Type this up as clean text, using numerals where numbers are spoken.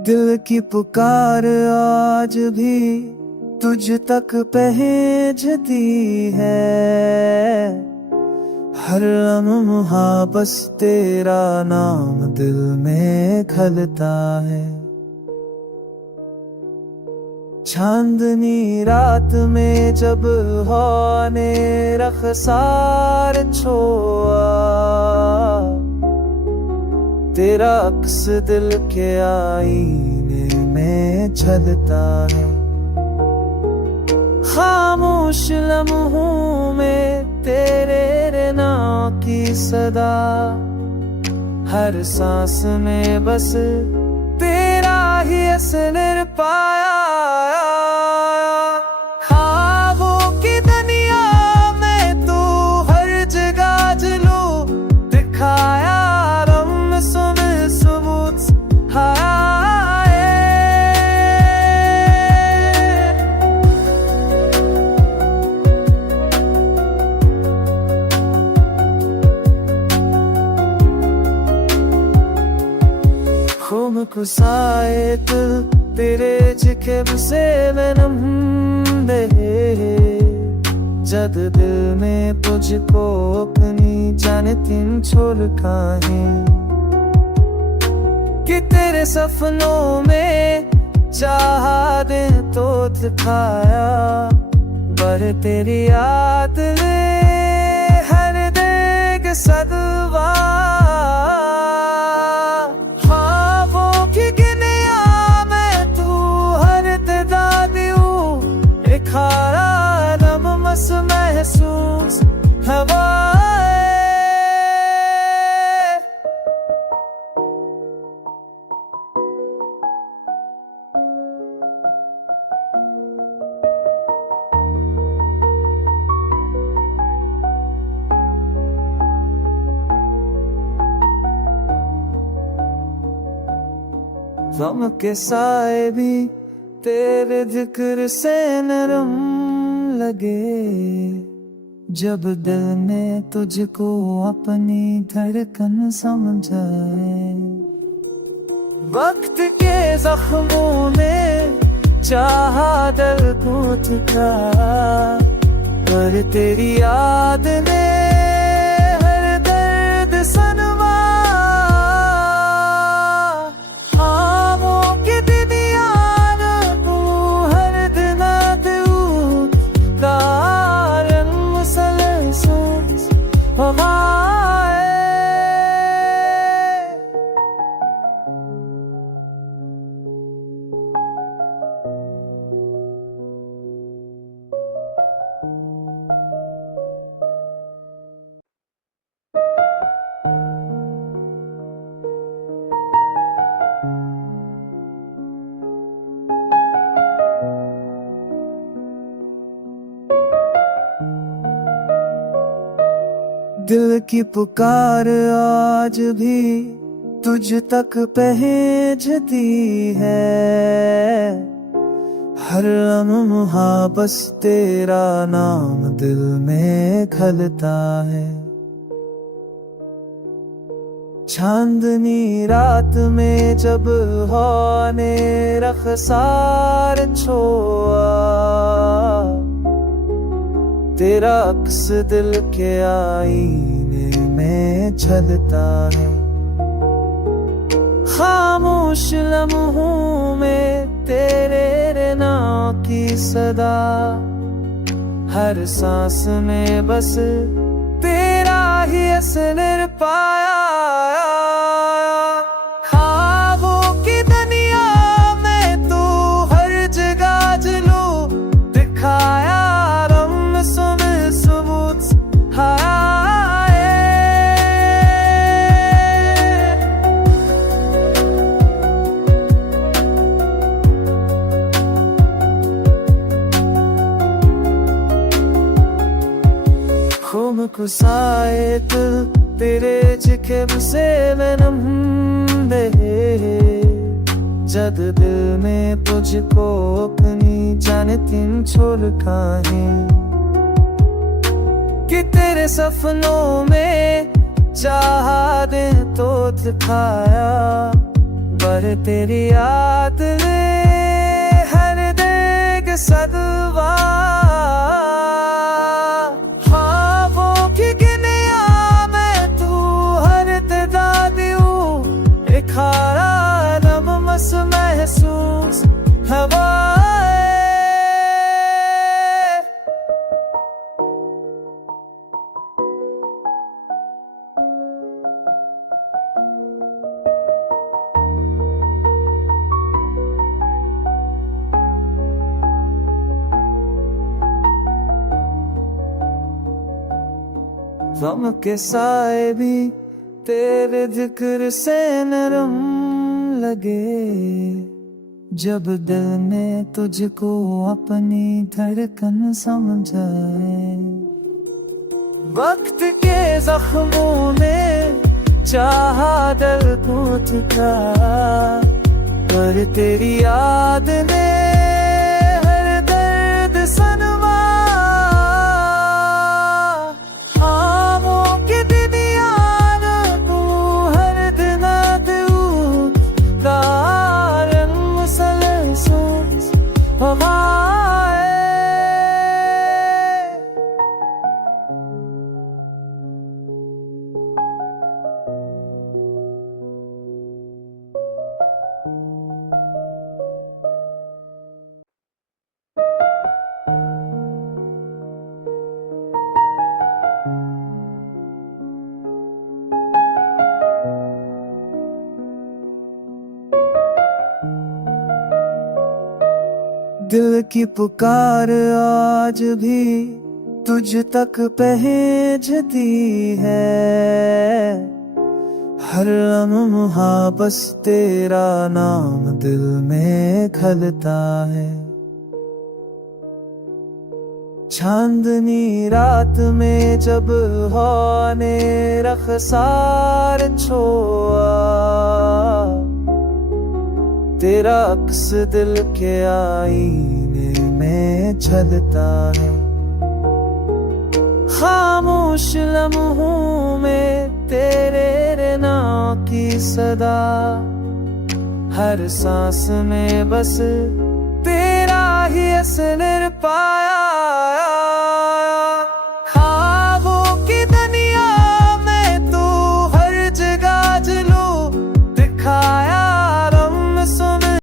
दिल की पुकार आज भी तुझ तक पहुंचती है। हर लम्हा बस तेरा नाम दिल में खलता है। चांदनी रात में जब होने रखसार छोआ, तेरा अक्स दिल के आईने में झलता है। खामोश लम्हों में तेरे नाम की सदा, हर सांस में बस तेरा ही असर पाया। ख्वाबों की दुनिया में तू हर जगह जलू दिखाया। रम सुन सबूत खूम खुसाए दिल तेरे जिक्र से मैनम दे। जद दिल में तुझको अपनी जाने तीन छोड़ काहे, कि तेरे सपनों में चाहा दे तो दिखाया। पर तेरी याद ले हर देग सदवा। महसूस हवाएं गम के साए भी तेरे जिक्र से नरम लगे। जब दिल ने तुझको अपनी धड़कन समझाए, वक्त के जख्मों में चाहा दिल को ठिका। पर तेरी याद ने हर दर्द सनवा। ख्वाबों की दुनिया में तू हर दिन दिल की पुकार आज भी तुझ तक पहुंचती है। हर लम्हा बस तेरा नाम दिल में खलता है। चांदनी रात में जब होने रखसार छोआ, तेरा अक्स दिल के आईने में झलता है। खामोश लम्हों में तेरे नाम की सदा, हर सांस में बस तेरा ही असर पाया। ख्वाबों की दुनिया में तू हर जगह जलू दिखाया। खूम खुसाए दिल तेरे जिक्र से मैनम दे। जद दिल में तुझको अपनी जाने तीन छोड़ काहे, कि तेरे सपनों में चाहा दे तो दिखाया। पर तेरी याद ले हर देग सदवा। ख्वाबों की गिनिया में तू हर तदा दियो, एक आलम मस महसूस हवा। गम के साए भी तेरे जिक्र से नरम लगे, जब दिल ने तुझको अपनी धड़कन समझाए। वक्त के जख्मों में चाहा दिल को ठुकरा, पर तेरी याद ने हर दर्द सनवा। दिल की पुकार आज भी तुझ तक पहुंचती है, हर लम्हा बस तेरा नाम दिल में खलता है। चांदनी रात में जब होने रखसार छोआ, तेरा अक्स दिल के आईने में झलता है। खामोश लम्हों में तेरे नाम की सदा, हर सांस में बस तेरा ही असर पाया।